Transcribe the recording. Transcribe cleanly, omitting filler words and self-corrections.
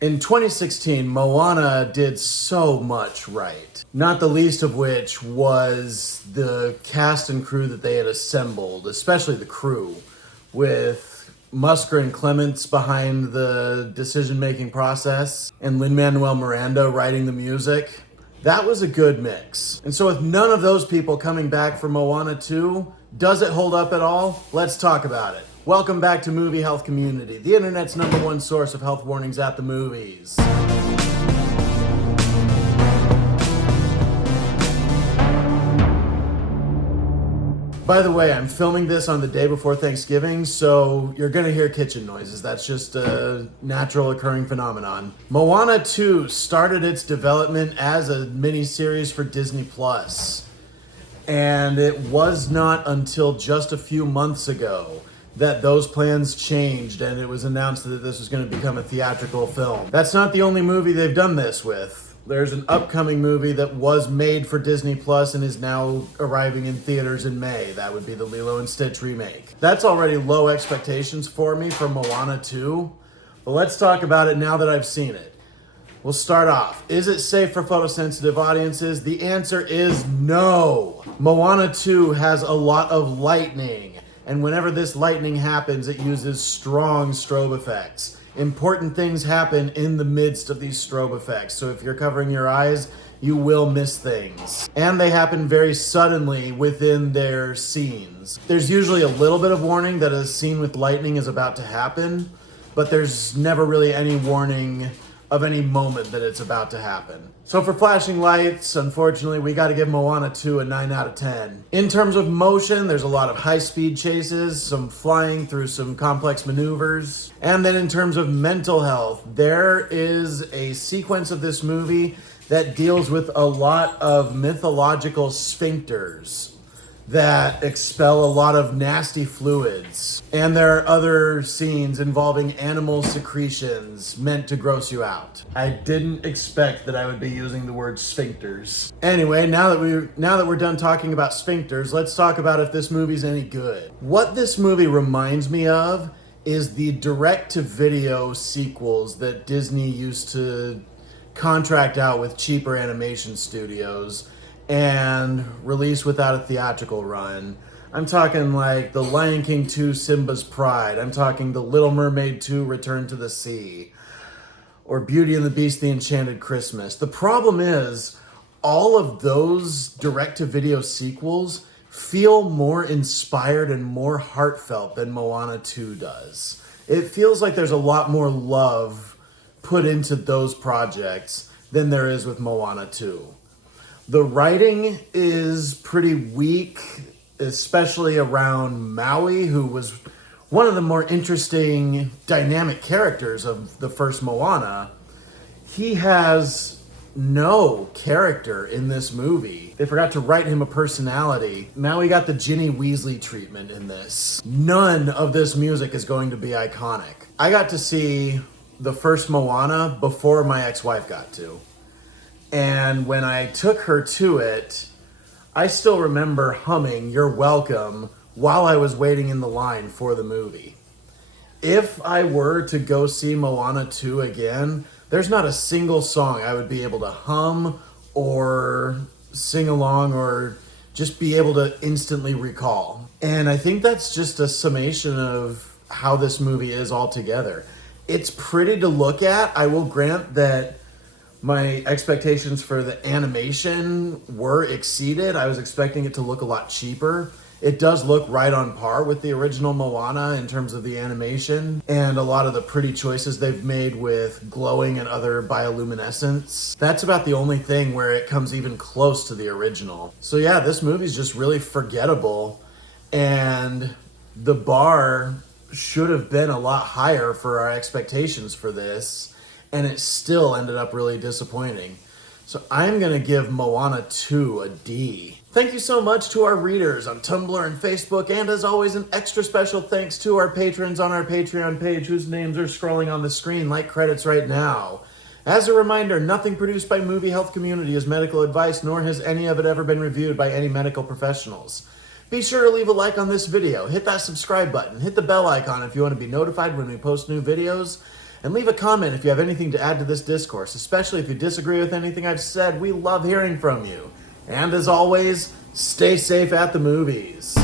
In 2016, Moana did so much right, not the least of which was the cast and crew that they had assembled, especially the crew, with Musker and Clements behind the decision-making process and Lin-Manuel Miranda writing the music. That was a good mix. And so with none of those people coming back for Moana 2, does it hold up at all? Let's talk about it. Welcome back to Movie Health Community, the internet's #1 source of health warnings at the movies. By the way, I'm filming this on the day before Thanksgiving, so you're gonna hear kitchen noises. That's just a natural occurring phenomenon. Moana 2 started its development as a miniseries for Disney Plus. And it was not until just a few months ago that those plans changed and it was announced that this was going to become a theatrical film. That's not the only movie they've done this with. There's an upcoming movie that was made for Disney Plus and is now arriving in theaters in May. That would be the Lilo and Stitch remake. That's already low expectations for me for Moana 2, but let's talk about it now that I've seen it. We'll start off. Is it safe for photosensitive audiences? The answer is no. Moana 2 has a lot of lightning, and whenever this lightning happens, it uses strong strobe effects. Important things happen in the midst of these strobe effects, so if you're covering your eyes, you will miss things. And they happen very suddenly within their scenes. There's usually a little bit of warning that a scene with lightning is about to happen, but there's never really any warning of any moment that it's about to happen. So for flashing lights, unfortunately, we gotta give Moana 2 a 9 out of 10. In terms of motion, there's a lot of high-speed chases, some flying through some complex maneuvers. And then in terms of mental health, there is a sequence of this movie that deals with a lot of mythological sphincters that expel a lot of nasty fluids. And there are other scenes involving animal secretions meant to gross you out. I didn't expect that I would be using the word sphincters. Anyway, now that we're done talking about sphincters, let's talk about if this movie's any good. What this movie reminds me of is the direct-to-video sequels that Disney used to contract out with cheaper animation studios and release without a theatrical run. I'm talking like The Lion King 2 Simba's Pride. I'm talking The Little Mermaid 2 Return to the Sea. Or Beauty and the Beast The Enchanted Christmas. The problem is, all of those direct-to-video sequels feel more inspired and more heartfelt than Moana 2 does. It feels like there's a lot more love put into those projects than there is with Moana 2. The writing is pretty weak, especially around Maui, who was one of the more interesting dynamic characters of the first Moana. He has no character in this movie. They forgot to write him a personality. Maui got the Ginny Weasley treatment in this. None of this music is going to be iconic. I got to see the first Moana before my ex-wife got to. And when I took her to it, I still remember humming "You're Welcome" while I was waiting in the line for the movie. If I were to go see Moana 2 again, there's not a single song I would be able to hum or sing along or just be able to instantly recall. And I think that's just a summation of how this movie is altogether. It's pretty to look at. I will grant that my expectations for the animation were exceeded. I was expecting it to look a lot cheaper. It does look right on par with the original Moana in terms of the animation and a lot of the pretty choices they've made with glowing and other bioluminescence. That's about the only thing where it comes even close to the original. So yeah, this movie's just really forgettable, and the bar should have been a lot higher for our expectations for this, and it still ended up really disappointing. So I'm gonna give Moana 2 a D. Thank you so much to our readers on Tumblr and Facebook, and as always, an extra special thanks to our patrons on our Patreon page whose names are scrolling on the screen like credits right now. As a reminder, nothing produced by Movie Health Community is medical advice, nor has any of it ever been reviewed by any medical professionals. Be sure to leave a like on this video, hit that subscribe button, hit the bell icon if you want to be notified when we post new videos, and leave a comment if you have anything to add to this discourse, especially if you disagree with anything I've said. We love hearing from you. And as always, stay safe at the movies.